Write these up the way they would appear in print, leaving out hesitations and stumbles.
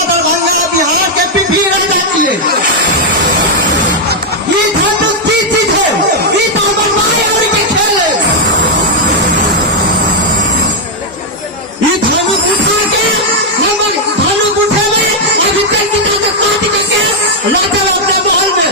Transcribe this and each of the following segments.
दरभंगा बिहार के पीपी रह जाती है। ये धनुष की चीज है, ये तालबंदी और के खेल है। ये धनुष उठा के धनुष उठे में अभी तक की तरह काट करके लाते अपने महल में।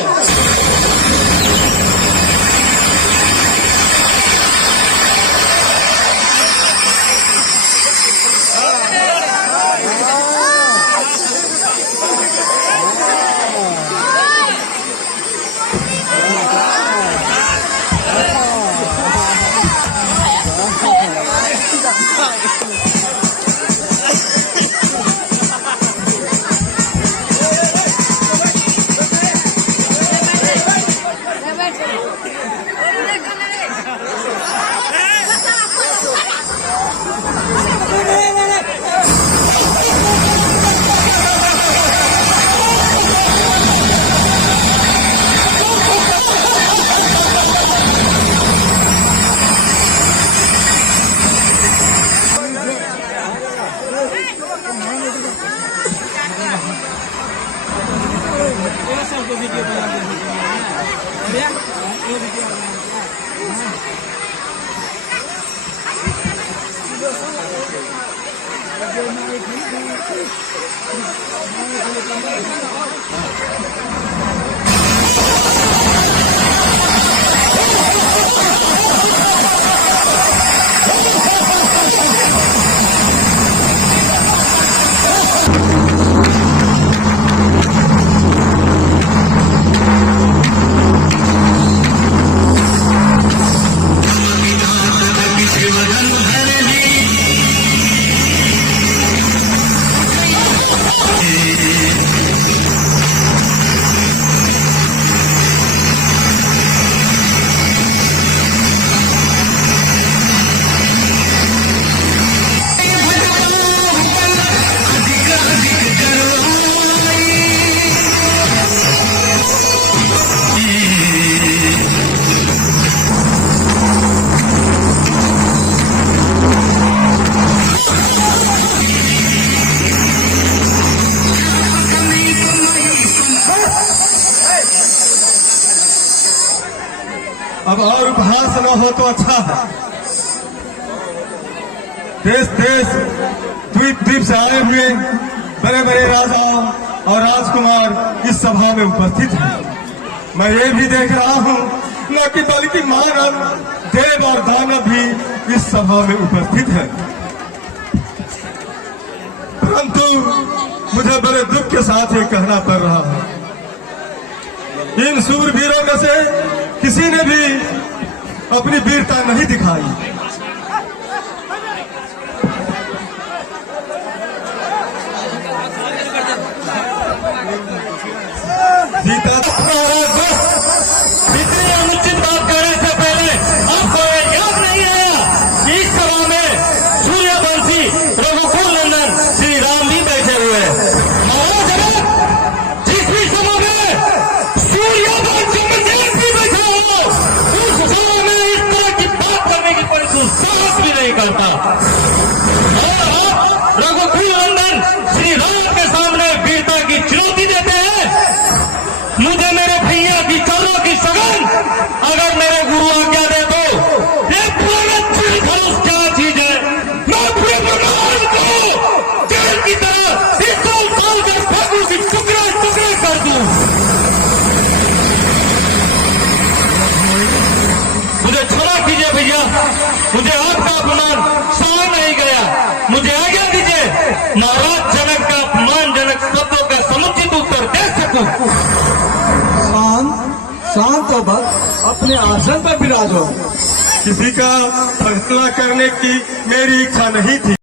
अब और उपहास न हो तो अच्छा है। देश देश द्वीप द्वीप से आए हुए बड़े बड़े राजा और राजकुमार इस सभा में उपस्थित हैं। मैं ये भी देख रहा हूँ न कि बल्कि मानव देव और दानव भी इस सभा में उपस्थित हैं। परंतु मुझे बड़े दुख के साथ ये कहना पड़ रहा है, इन सूरवीरों में से किसी ने भी अपनी वीरता नहीं दिखाई। सीता इतनी अनुचित बात करने से पहले आपको याद नहीं आया कि इस सभा में सूर्यवंशी रघुकुल नंदन श्री राम भी बैठे हुए हैं। जिस भी सभा में सूर्यवंशी भी बैठा हो, उस सभा में इस तरह की बात करने की कोई दुस्साहस भी नहीं करता। रघुकुल नंदन श्री राम के सामने वीरता की चुनौती देते हैं। मुझे मेरे भैया की चरणों की सगन अगर मेरे गुरु आज्ञा दे तो ये पूरा धनुष क्या चीज है, मैं पूरे ब्रह्मांड को तेल की तरह इस 2 साल के फागु की टुकड़े टुकड़े कर दूं। मुझे क्षमा कीजिए भैया, मुझे आपका अपमान सह नहीं गया। मुझे आज्ञा दीजिए महाराज जनक का अपमानजनक शब्दों का समुचित उत्तर दे सकूं। शांत हो, बस अपने आसन पर विराजो। किसी का फैसला करने की मेरी इच्छा नहीं थी।